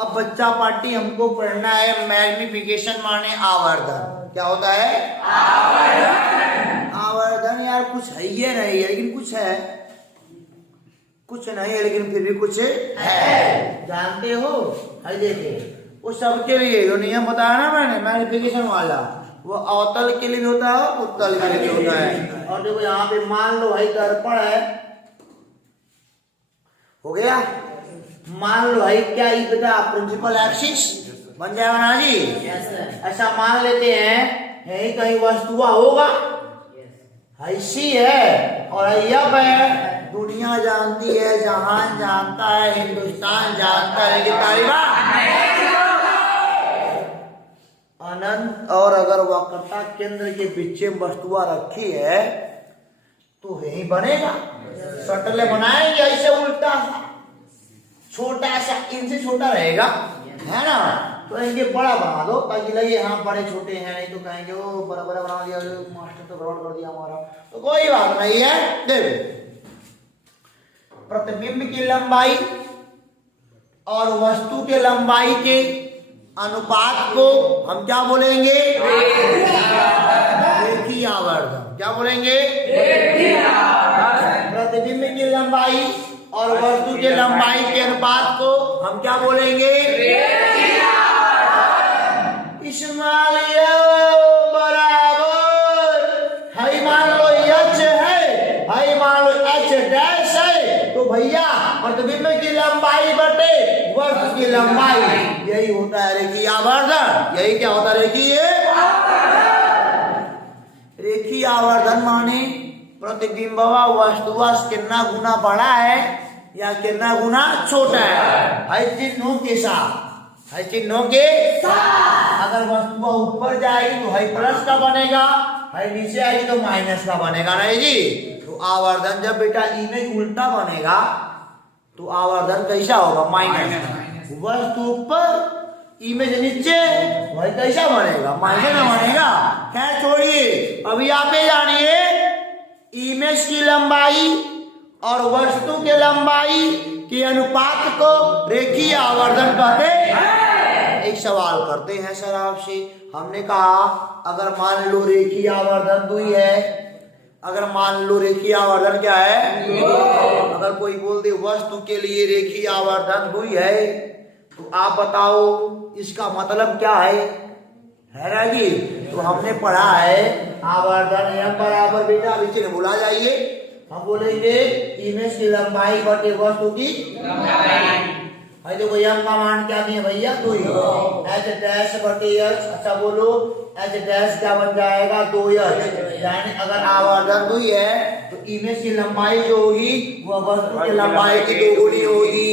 अब बच्चा पार्टी हमको पढ़ना है मैग्निफिकेशन माने आवर्धन। क्या होता है? आवर्धन। आवर्धन यार कुछ है ये नहीं है लेकिन कुछ है, कुछ नहीं है लेकिन फिर भी कुछ है। जानते हो? है देखे वो सबके लिए जो नियम बताया ना मैंने मैग्निफिकेशन वाला, वो अवतल के लिए भी होता है, उत्तल के लिए भी होता है। और देखो यहाँ पे मान लो भाई दर्पण है, हो गया। मान लो भाई क्या ये बेटा प्रिंसिपल एक्सिस बन जाएगा ना जी। ऐसा मान लेते हैं यही कहीं वस्तुआ होगा, ऐसी है और अब है। दुनिया जानती है, जहान जानता है, हिंदुस्तान जानता है कि तालिबान अनंत। और अगर वक्रता केंद्र के पीछे वस्तुआ रखी है तो यही बनेगा। सटले बनाएंगे ऐसे उल्टा सा, छोटा सा इनसे छोटा रहेगा, है ना। तो इनके बड़ा बना दो ताकि लगे हाँ बड़े छोटे हैं, नहीं तो कहेंगे वो बड़ा बड़ा बना दिया मास्टर तो गड़बड़ कर दिया हमारा। तो कोई बात नहीं है। देखो प्रतिबिंब की लंबाई और वस्तु के लंबाई के अनुपात को हम क्या बोलेंगे? रेखीय आवर्धन। क्या बोलेंगे? प्रतिबिंब की लंबाई और वस्तु के लंबाई के अनुपात को हम क्या बोलेंगे? इस्माइल बराबर हाई मान लो एच है, हाई मान लो एच डैश है, तो भैया प्रतिबिंब की लंबाई बटे वस्तु की लंबाई, यही होता है रेखीय आवर्धन। यही क्या होता है? रेखीय रेखीय आवर्धन माने प्रतिबिंब वस्तुआ कितना गुना बड़ा है या कितना गुना छोटा है चिन्हों के साथ, है चिन्हों के साथ। अगर वस्तुआ ऊपर जाएगी तो है प्लस का बनेगा, है नीचे आएगी तो माइनस का बनेगा, नहीं जी। तो आवर्धन जब बेटा इमेज उल्टा बनेगा तो आवर्धन कैसा होगा? माइनस। वस्तु ऊपर इमेज नीचे, वही कैसा बनेगा? माइनस में बनेगा। खैर छोड़िए, अभी आप ये जानिए इमेज की लंबाई और वस्तु के लंबाई के अनुपात को रेखीय आवर्धन कहते हैं। एक सवाल करते हैं सर आपसे। हमने कहा अगर मान लो रेखीय आवर्धन 2 है, अगर मान लो रेखीय आवर्धन क्या है? अगर कोई बोल दे वस्तु के लिए रेखीय आवर्धन 2 है तो आप बताओ इसका मतलब क्या है ना जी। तो हमने पढ़ा है आवर्धन m बराबर बेटा नीचे भुला जाइए, हम बोलेंगे इमेज की लंबाई बटे वस्तु की लंबाई। देखो m का मान क्या दिए भैया? 2 h डैश बटे h। अच्छा बोलो h डैश क्या बन जाएगा? 2h। यानी अगर आवर्धन 2 है तो इमेज की लंबाई जो होगी वह वस्तु की लंबाई की 2 गुनी होगी।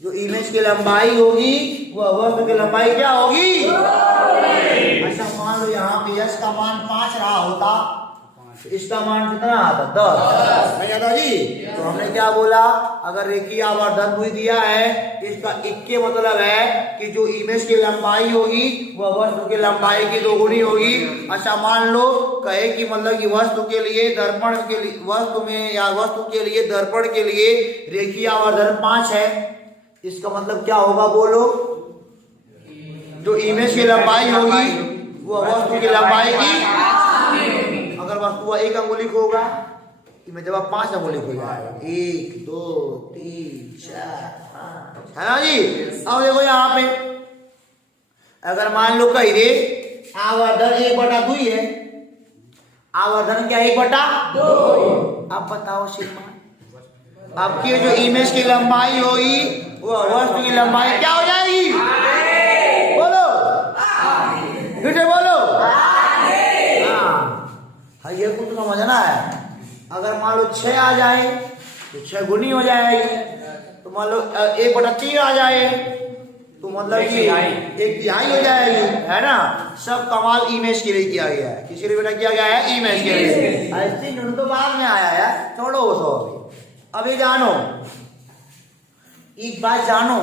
जो इमेज की लंबाई होगी वह वस्तु की लंबाई क्या होगी? अच्छा मान लो यहाँ पे यश का मान 5 रहा होता, इसका मान कितना आता? 10। नहीं आता जी। तो हमने क्या बोला? अगर रेखीय आवर्धन 2 दिया है इसका इक्के मतलब है कि जो इमेज की लंबाई होगी वह वस्तु की लंबाई की 2 गुनी होगी। अच्छा मान लो कहे कि मतलब कि वस्तु के लिए दर्पण के लिए, वस्तु में या वस्तु के लिए दर्पण के लिए रेखीय आवर्धन 5 है, इसका मतलब क्या होगा बोलो? जो इमेज की लंबाई होगी वो वस्तु की लंबाई की, अगर वस्तु 1 अंगुली को होगा इमेज जब 5 अंगुली हो जाएगा, 1 2 3 4 है ना जी। अब देखो यहाँ पे अगर मान लो कही दे आवर्धन 1/2 है, आवर्धन क्या 1/2? अब बताओ सिग्मा आपकी जो इमेज की लंबाई होगी वो वस्तु की लंबाई क्या हो जाएगी? बोलो फिर से बोलो। हाँ ये कुछ समझना है। अगर मान लो 6 आ जाए तो 6 गुनी हो जाएगी। तो मान लो 1/3 आ जाए तो मतलब कि 1/3 हो जाएगी, है ना। सब कमाल इमेज के लिए किया गया है। किसके लिए बेटा किया गया है? इमेज के लिए। ऐसे तो बाद में आया है, छोड़ो वो सब। अभी जानो एक बात जानो,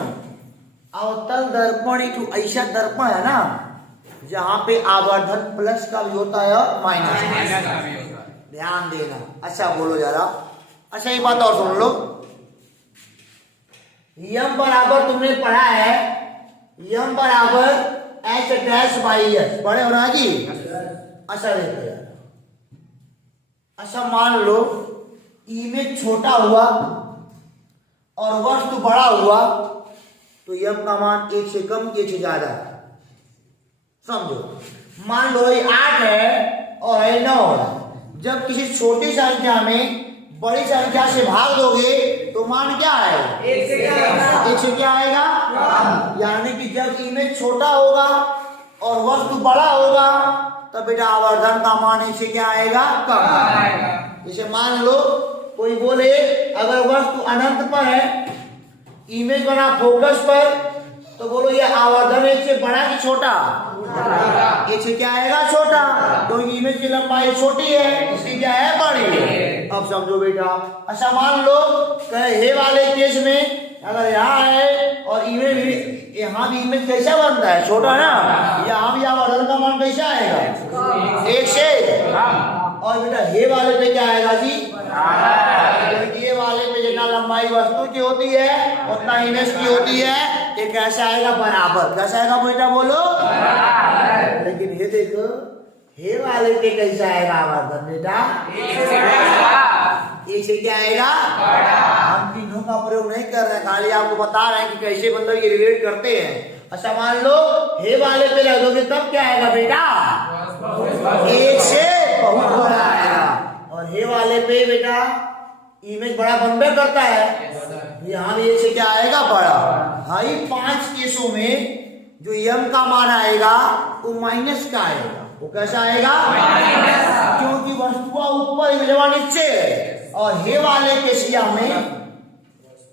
अवतल दर्पण एक ऐसा दर्पण है ना जहाँ पे आवर्धन प्लस का भी होता है और माइनस का भी होता है। ध्यान देना। अच्छा बोलो जरा। अच्छा एक बात और सुन लो, यम बराबर तुमने पढ़ा है यम बराबर एच डैश बाई एच, बड़े होना जी। अच्छा देखिए, अच्छा मान लो इमेज छोटा हुआ और वस्तु बड़ा हुआ तो यम का मान 1 से कम 1 से ज्यादा, समझो। मान लो ये 8 है और ये 9 है। जब किसी छोटी संख्या में बड़ी संख्या से भाग दोगे तो मान क्या आएगा? 1 से क्या आएगा? यानी कि जब इमेज छोटा होगा और वस्तु बड़ा होगा तब बेटा आवर्धन का मान 1 से क्या आएगा? कम। जैसे मान लो कोई बोले अगर वस्तु अनंत पर है, इमेज बना फोकस पर, तो बोलो ये आवर्धन 1 से बड़ा कि छोटा? 1 से क्या आएगा? छोटा, क्योंकि इमेज की लंबाई छोटी है, इसकी क्या है? बड़ी है। अब समझो बेटा। अच्छा मान लो हे वाले केस में अगर यहाँ है और इमेज यहाँ भी इमेज कैसा बनता है? छोटा ना। यहाँ भी आवर्धन का मान कैसा आएगा? 1 से। और बेटा हे वाले पे क्या आएगा जी? ये वाले पे जितना लंबाई वस्तु की होती है उतना इमेज की होती है। ये कैसा आएगा? बराबर। कैसा आएगा बेटा? बोलो। लेकिन ये देखो हे वाले पे कैसा आएगा आवर्धन बेटा? 1 से क्या आएगा? हम तीनों का प्रयोग नहीं कर रहे, खाली आपको बता रहे हैं कि कैसे मतलब ये रिलेट करते हैं। अच्छा मान लो हे वाले पे रख दोगे तब क्या आएगा बेटा? 1 से बहुत बड़ा आएगा। और हे वाले पे बेटा इमेज बड़ा बनबे करता है, यहाँ भी 1 से क्या आएगा? बड़ा। हाँ, 5 केसों में जो यम का मान आएगा वो माइनस का आएगा। वो कैसा आएगा? क्योंकि वस्तु ऊपर इमेजवा नीचे है। और हे वाले केसिया में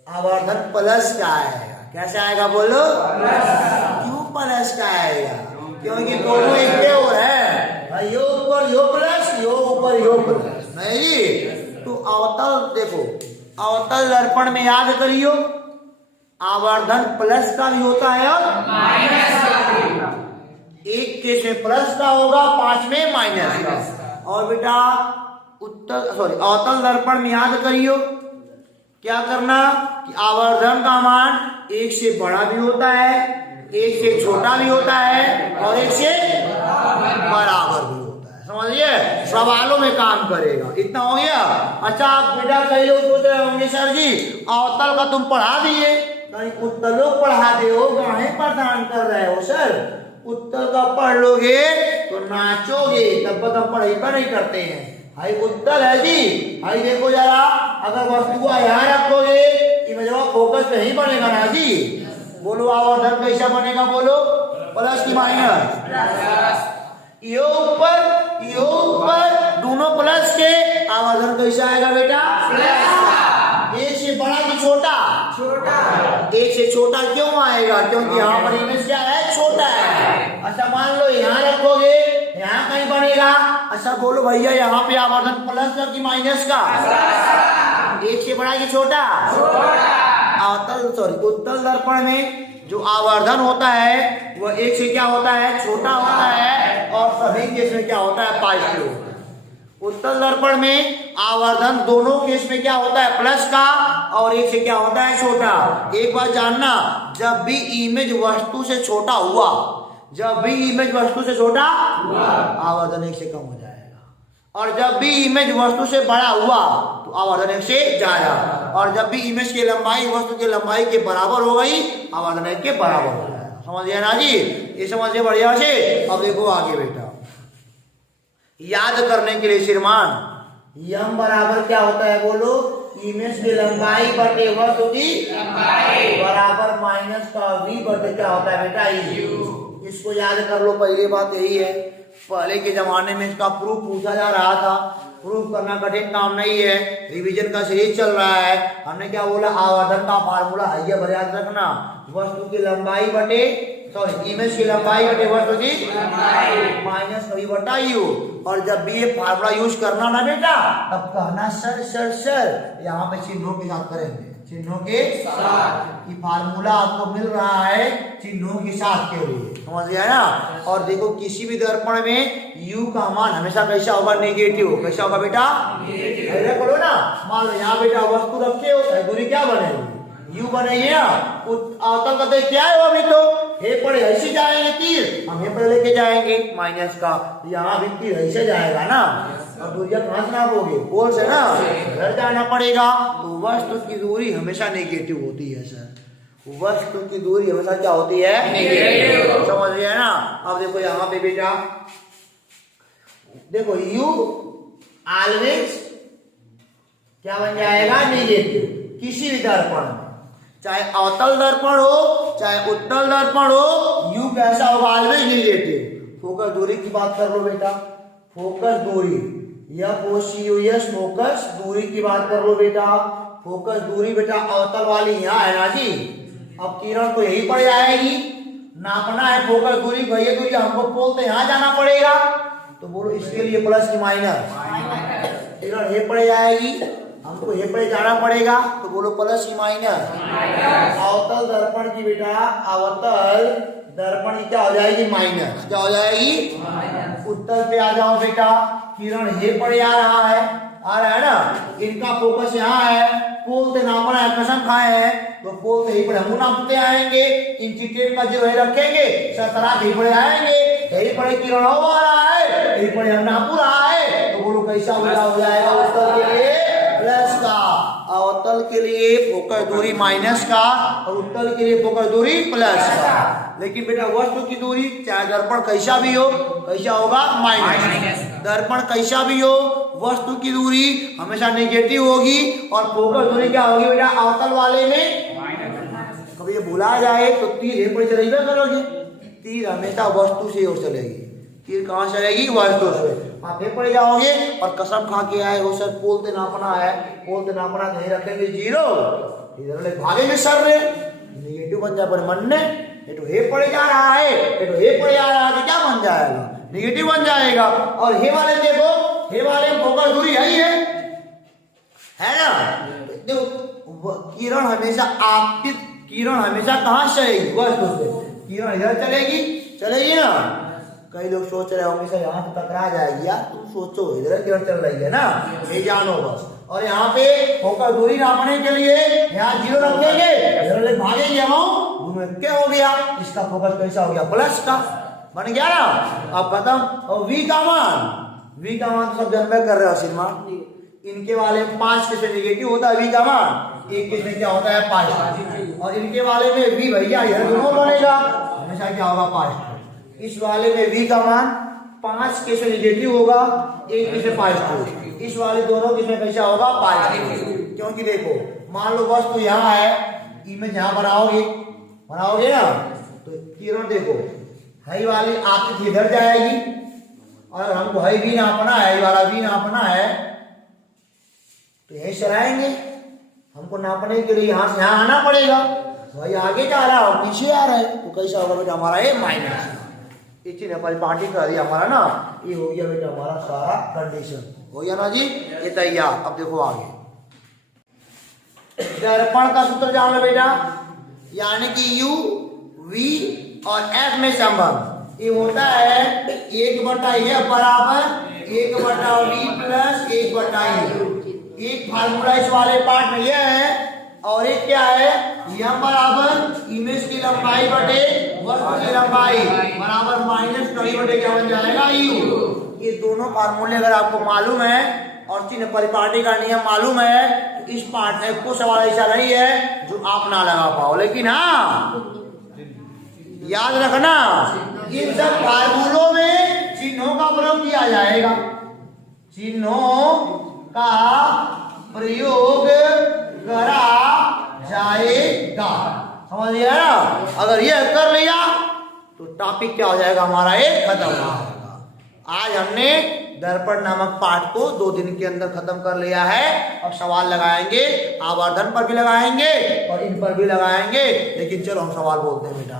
आवर्धन प्लस का आएगा। कैसा आएगा? बोलो। क्यों प्लस का आएगा? क्योंकि दोनों एक पे और है, यो ऊपर यो प्लस, यो ऊपर यो प्लस। नहीं तो अवतल देखो, अवतल दर्पण में याद करियो आवर्धन प्लस का भी होता है और माइनस का भी। एक केस में प्लस का होगा, 5 में माइनस का। और बेटा अवतल दर्पण में याद करियो क्या करना कि आवर्धन का मान 1 से बड़ा भी होता है, 1 से छोटा भी होता है और 1 से बराबर भी होता है। समझिए, सवालों में काम करेगा। इतना हो गया। अच्छा आप बेटा कई लोग सोच रहे होंगे सर जी अवतल का तुम पढ़ा दिए, उत्तलों पढ़ा दे हो, गाने प्रदान कर रहे हो सर। उत्तल का पढ़ लोगे तो नाचोगे, तब तक हम पढ़ाई पर नहीं करते हैं। भाई उत्तल है जी, भाई देखो जरा, अगर वस्तु को यहाँ रखोगे इमेजवा फोकस पे ही बनेगा ना जी। बोलो आवर्धन कैसा बनेगा? बोलो। प्लस की माइनस? यो ऊपर दोनों प्लस के, आवर्धन कैसा आएगा बेटा? 1 से बड़ा कि छोटा? 1 से छोटा क्यों आएगा? क्योंकि यहाँ पर इमेज क्या है? छोटा है। अच्छा मान लो यहाँ रखोगे, यहाँ कहीं बनेगा। अच्छा बोलो भैया यहाँ पे आवर्धन प्लस का कि माइनस का? 1 से बड़ा कि छोटा? उत्तल दर्पण में जो आवर्धन होता है वह 1 से क्या होता है? छोटा होता है। और सभी केस में क्या होता है? पॉजिटिव। उत्तल दर्पण में आवर्धन दोनों केस में क्या होता है? प्लस का, और 1 से क्या होता है? छोटा। एक बात जानना, जब भी इमेज वस्तु से छोटा हुआ, जब भी इमेज वस्तु से छोटा आवर्धन 1 से कम हो जाएगा। और जब भी इमेज वस्तु से बड़ा हुआ तो आवर्धन 1 से ज्यादा। और जब भी इमेज की लंबाई वस्तु की लंबाई के बराबर हो गई, आवर्धन 1 के बराबर हो जाएगा। समझिए ना जी? ये समझिए बढ़िया से। अब देखो आगे बेटा, याद करने के लिए श्रीमान, यम बराबर क्या होता है? बोलो। इमेज की लंबाई बटे वस्तु की लंबाई बराबर माइनस का v बटे क्या होता है बेटा? यू। इसको याद कर लो। पहली बात यही है, पहले के जमाने में इसका प्रूफ पूछा जा रहा था। प्रूफ करना कठिन काम नहीं है, रिवीजन का सीरीज चल रहा है। हमने क्या बोला? आवर्धन का फार्मूला है, ये याद रखना, वस्तु की लंबाई बटे इमेज की लंबाई बटे वस्तु की माइनस v बटा यू। और जब भी ये फार्मूला यूज करना ना बेटा, तब कहना सर सर सर, यहाँ पे चिन्हों के साथ करेंगे, चिन्हों के साथ। ये फार्मूला आपको मिल रहा है चिन्हों के साथ के लिए, समझ गया ना? और देखो किसी भी दर्पण में u का मान हमेशा कैसा होगा? नेगेटिव। कैसा होगा बेटा? ऐसा करो ना। मान लो यहाँ बेटा वस्तु रखे हो, दूरी क्या बनेगी? यू बनेगी ना। अवतल का क्या है वो, अभी तो हे पड़े ऐसे जाएंगे तीर, हम हे पड़े लेके जाएंगे माइनस का, यहाँ भी तीर ऐसे जाएगा ना। और दूरिया कहाँ से नापोगे, पोल से ना, इधर जाना पड़ेगा। तो वस्तु की दूरी हमेशा नेगेटिव होती है सर, वस्तु की दूरी हमेशा क्या होती है, नेगेटिव। समझ गए ना। अब देखो यहाँ पे बेटा, देखो यू ऑलवेज क्या बन जाएगा, नेगेटिव। किसी भी दर्पण में, चाहे अवतल दर्पण हो चाहे उत्तल दर्पण हो, यू कैसा होगा, ऑलवेज नेगेटिव। फोकस दूरी की बात कर लो बेटा, फोकस दूरी, FOCUS फोकस दूरी की बात कर लो बेटा। फोकस दूरी बेटा अवतल वाली यहाँ है ना जी। अब किरण तो यही पड़ जाएगी, नापना है फोकस दूरी, भैया दूरी हमको पोल तो यहाँ जाना पड़ेगा। तो बोलो इसके लिए प्लस की माइनस, किरण ये पड़ जाएगी, हमको ये पड़े जाना पड़ेगा। तो बोलो प्लस की माइनस। अवतल दर्पण की बेटा, अवतल दर्पण की क्या हो जाएगी, माइनस। क्या हो जाएगी, उत्तर पे आ जाओ बेटा। किरण ये पड़े आ रहा है ना, इनका फोकस यहाँ है, पोल से नापना है, कसम खाए हैं तो पोल से ही पड़े हम नापते आएंगे। इंची टेप का जो है रखेंगे, 17 ही पड़े आएंगे, यही पड़े किरण हो आ रहा है, यही पड़े हम नापू रहा है। तो बोलो कैसा हो जाएगा, उत्तर के लिए प्लस का, अवतल के लिए फोकस दूरी माइनस का, और उत्तल के लिए फोकस दूरी प्लस का। लेकिन बेटा वस्तु की दूरी चाहे दर्पण कैसा भी हो, कैसा होगा, माइनस। दर्पण कैसा भी हो, वस्तु की दूरी हमेशा नेगेटिव होगी, और फोकस दूरी क्या होगी बेटा, अवतल वाले में कभी ये भुला जाए तो तीर ये पर चलेगा करोगे, तीर हमेशा वस्तु से ओर चलेगी। तीर कहाँ से आएगी, वस्तु से। आप ये पड़ जाओगे और कसम खा के आए हो सर पोल से नापना है, पोल से नापना नहीं रखेंगे 0, इधर भागेंगे सर रे, नेगेटिव बन जाए पर मन ने, ये तो हे पड़े जा रहा है, ये तो हे पड़े जा रहा है, तो क्या बन जाएगा, नेगेटिव बन जाएगा। और हे वाले देखो, हे वाले फोकस दूरी है ना। देखो किरण हमेशा आपतित, किरण हमेशा कहाँ से आएगी, वस्तु से। किरण इधर चलेगी ना। कई लोग सोच रहे होंगे सर यहाँ से टकरा जाएगी, यार तुम सोचो इधर किरण चल रही है ना, ये जानो बस। और यहाँ पे फोकस दूरी नापने के लिए यहाँ 0 रखेंगे, इधर भागेंगे हम, क्या हो गया, इसका फोकस कैसा हो गया, प्लस का बन गया ना। अब खत्म। और V का मान तो सब जन्म कर रहे हो सिनेमा, इनके वाले 5 के से नेगेटिव होता है V का मान, एक के से क्या होता है 5, और इनके वाले में V भैया यह दोनों बनेगा, हमेशा क्या होगा 5। इस वाले में V का मान 5 के से नेगेटिव होगा, 1 के से 5, इस वाले दोनों के से कैसा होगा 5। क्योंकि देखो मान लो वस्तु यहाँ है, इमेज यहाँ बनाओगे ना, तो किरण देखो हाई वाली आपकी इधर जाएगी, और हमको हाई भी नापना है, हाई वाला भी नापना है, तो यही चलाएंगे। हमको नापने के लिए यहाँ से यहाँ आना पड़ेगा, भाई आगे जा रहा है और पीछे आ रहा है, तो कैसा होगा बेटा हमारा ये माइनस। ये चीज पार्टी कर दिया हमारा ना, ये हो गया बेटा हमारा सारा कंडीशन हो गया ना जी, ये तैयार। अब देखो आगे दर्पण का सूत्र जान लो बेटा, यानी कि U V और F में संबंध ये होता है 1/F बराबर 1/V प्लस 1/U। एक फार्मूला इस वाले पार्ट में यह है, और एक क्या है, M बराबर इमेज की लंबाई बटे वस्तु की लंबाई बराबर माइनस कड़ी बटे क्या बन जाएगा U। ये दोनों फार्मूले अगर आपको मालूम है और चिन्ह परिपाटी का नियम मालूम है, तो इस पार्ट में कुछ सवाल ऐसा नहीं है जो आप ना लगा पाओ। लेकिन हाँ याद रखना, इन सब फार्मूलों में चिन्हों का प्रयोग किया जाएगा, चिन्हों का प्रयोग करा जाएगा, समझ लिया ना। अगर यह कर लिया तो टॉपिक क्या हो जाएगा हमारा, ये खत्म हो जाएगा। आज हमने दर्पण नामक पाठ को 2 दिन के अंदर खत्म कर लिया है। अब सवाल लगाएंगे, आवर्धन पर भी लगाएंगे और इन पर भी लगाएंगे, लेकिन चलो हम सवाल बोलते हैं बेटा।